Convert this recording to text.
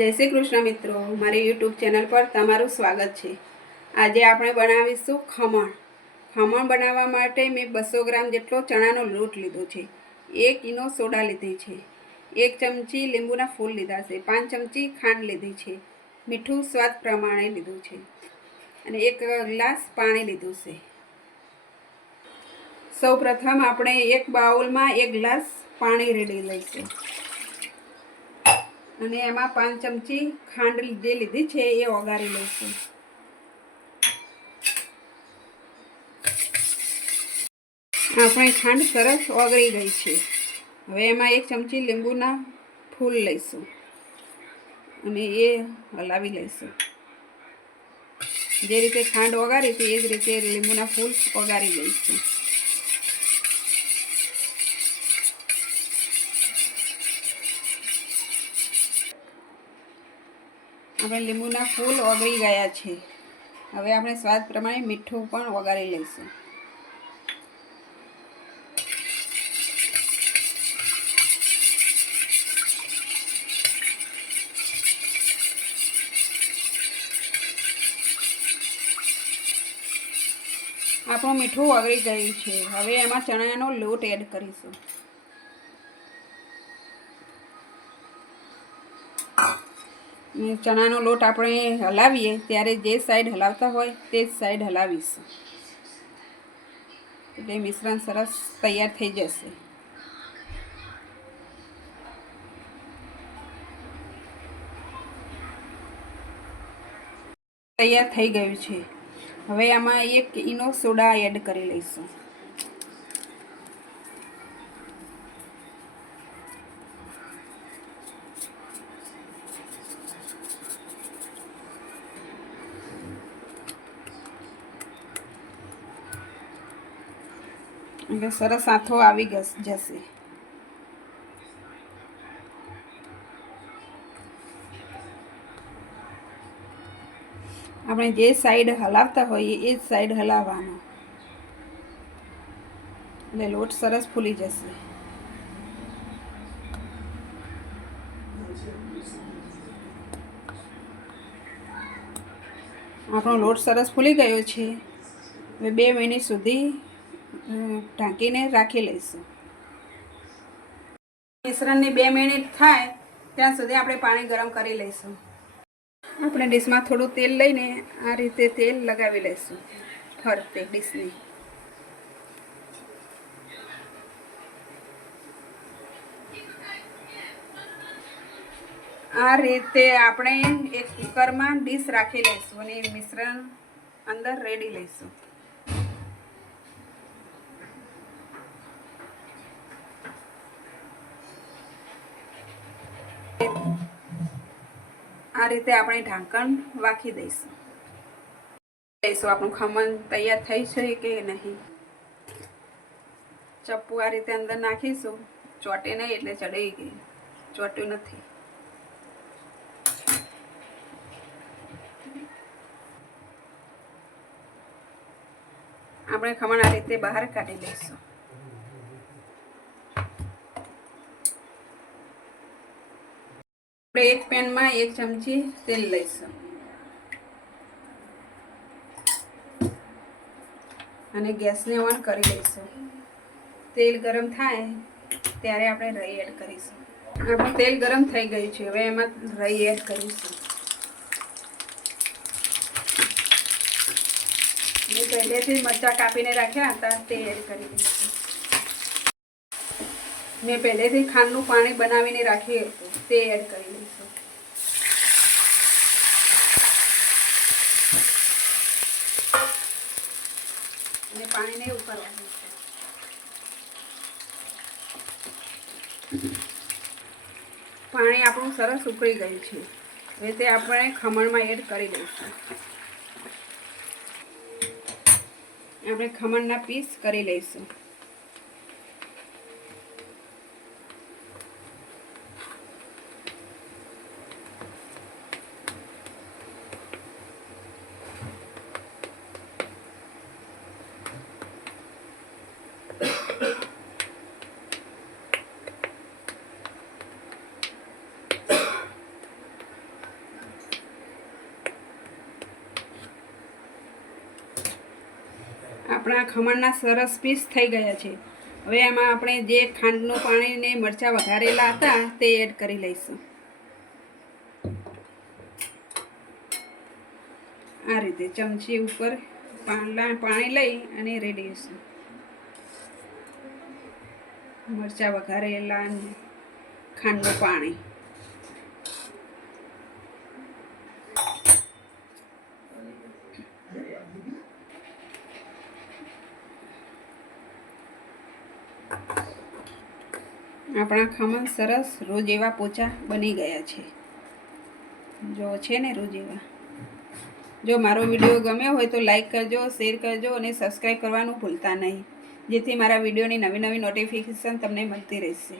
જય શ્રી કૃષ્ણ મિત્રો, મારી યુટ્યુબ ચેનલ પર તમારું સ્વાગત છે. આજે આપણે બનાવીશું ખમણ. ખમણ બનાવવા માટે મેં બસો ગ્રામ જેટલો ચણાનો લોટ લીધો છે. એક ઇનો સોડા લીધી છે. એક ચમચી લીંબુના ફૂલ લીધા છે. પાંચ ચમચી ખાંડ લીધી છે. મીઠું સ્વાદ પ્રમાણે લીધું છે. અને એક ગ્લાસ પાણી લીધું છે. સૌ પ્રથમ આપણે એક બાઉલમાં એક ગ્લાસ પાણી રેડી લઈશું. અને એમાં પાંચ ચમચી ખાંડ જે લીધી છે એ ઓગાળી લઈશું. આપણે ખાંડ સરસ ઓગળી ગઈ છે. હવે એમાં એક ચમચી લીંબુના ફૂલ લઈશું. અને એ હલાવી લઈશું. જે રીતે ખાંડ ઓગાળી હતી એ જ રીતે લીંબુના ફૂલ ઓગાળી લઈશું. આપણે લીંબુના ફૂલ ઓગળી ગયા છે. હવે આપણે સ્વાદ પ્રમાણે મીઠું પણ વગાડી લઈશું. આપણું મીઠું ઓગળી ગયું છે. હવે એમાં ચણાનો લોટ એડ કરીશું. ચણાનો લોટ આપણે હલાવીએ, ત્યારે જે સાઈડ હલાવતા હોય તે જ સાઈડ હલાવીશું. એટલે મિશ્રણ સરસ તૈયાર થઈ જશે. તૈયાર થઈ ગયું છે. હવે આમાં એક ઈનો સોડા એડ કરી લઈશું. એટલે સરસ આથો આવી જશે. આપણે જે સાઈડ હલાવતા હોઈએ એ જ સાઈડ હલાવવાનો. એટલે લોટ સરસ ફૂલી જશે. આપણો લોટ સરસ ફૂલી ગયો છે. બે મિનિટ સુધી ઢાંકીને રાખી લઈશું. મિશ્રણની બે મિનિટ થાય, ત્યાં સુધી આપણે પાણી ગરમ કરી લઈશું. આપણે ડીશમાં થોડું તેલ લઈને આ રીતે તેલ લગાવી લઈશું, ફરતે ડીશની. આ રીતે આપણે એક કુકરમાં ડીશ રાખી લઈશું અને મિશ્રણ અંદર રેડી લઈશું. આ રીતે આપણે ઢાંકણ વાખી દઈશું. દઈશું આપણું ખમણ તૈયાર થઈ છે કે નહીં? ચપ્પુ આ રીતે અંદર નાખીશું. ચોટે નહીં એટલે ચડાઈ ગઈ. ચોટ્યું નથી. આપણે ખમણ આ રીતે બહાર કાઢી લઈશું. આપણે એક પેનમાં એક ચમચી તેલ લઈશું. અને ગેસને ઓન કરી લઈશું. તેલ ગરમ થાય ત્યારે આપણે રહી એડ કરીશું. આપણું તેલ ગરમ થઈ ગયું છે, હવે એમાં રહી એડ કરીશું. મેં પહેલેથી મરચાં કાપીને રાખ્યા હતા, તે એડ કરી દઈશું. મેં પહેલેથી ખાંડનું પાણી બનાવીને રાખ્યું હતું, તે એડ કરી લઈશું અને પાણીને છે. પાણી આપણું સરસ ઉકળી ગયું છે. હવે તે આપણે ખમણમાં એડ કરી દઈશું. આપણે ખમણના પીસ કરી લઈશું. આપણા ખમણના સરસ પીસ થઈ ગયા છે. હવે એમાં આપણે જે ખાંડનું પાણી ને મરચાં વઘારેલા હતા તે એડ કરી લઈશું. આ રીતે ચમચી ઉપર પાણી લઈ અને રેડીશું મરચાં વઘારેલા ખાંડનું પાણી. આપણા ખમણ સરસ રોજ એવા પોચા બની ગયા છે. જો છે ને રોજ એવા. જો મારો વીડિયો ગમ્યો હોય તો લાઈક કરજો, શેર કરજો અને સબસ્ક્રાઈબ કરવાનું ભૂલતા નહીં. જેથી મારા વિડીયોની નવી નવી નોટિફિકેશન તમને મળતી રહેશે.